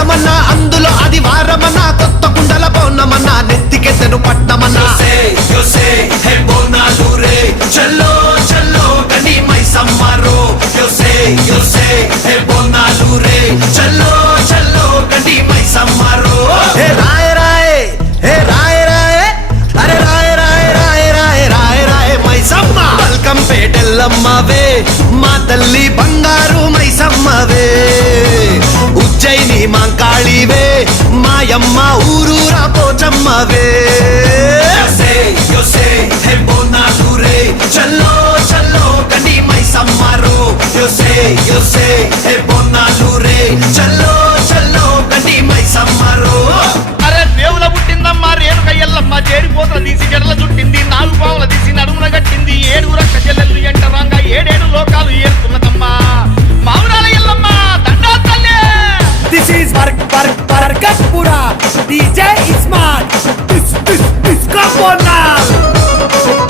మాసమన్నా అందులో అది వారమన్నా కొత్త కుండల పౌర్ణమన్నా నెత్తికెత్తెను పట్నమన్నా చల్లో చల్లో గని మైసమ్మరో బోనాలు రే చల్లో చల్లో గని మైసమ్మరో హే రాయ రాయ హే రాయ రాయ అరే రాయ రాయ రాయ రాయ రాయ రాయ మైసమ్మ వెల్కమ్ పేటెల్లమ్మవే మా తల్లి బంగారు మైసమ్మవే ఉజ్జయిని మాంకాళివే మాయమ్మ ఊరూరా పోచమ్మవే చల్లో చల్లో గని మైసమ్మరో బోనాలు రే చల్లో చల్లో గని మైసమ్మరో అరే దేవుల పుట్టిందమ్మా రేణుక ఎల్లమ్మ చేరిపోతల తీసి జడల చుట్టింది 4 పావుల తీసి నడుమున కట్టింది 7 రక్క చెల్లెళ్ళు ఎంటరాంగా 7 లోకాలు ఏరుతున్నదమ్మా మావురాల ఎల్లమ్మ దండా తల్లి. This is Barkatpura. DJ Ismail. This come on now.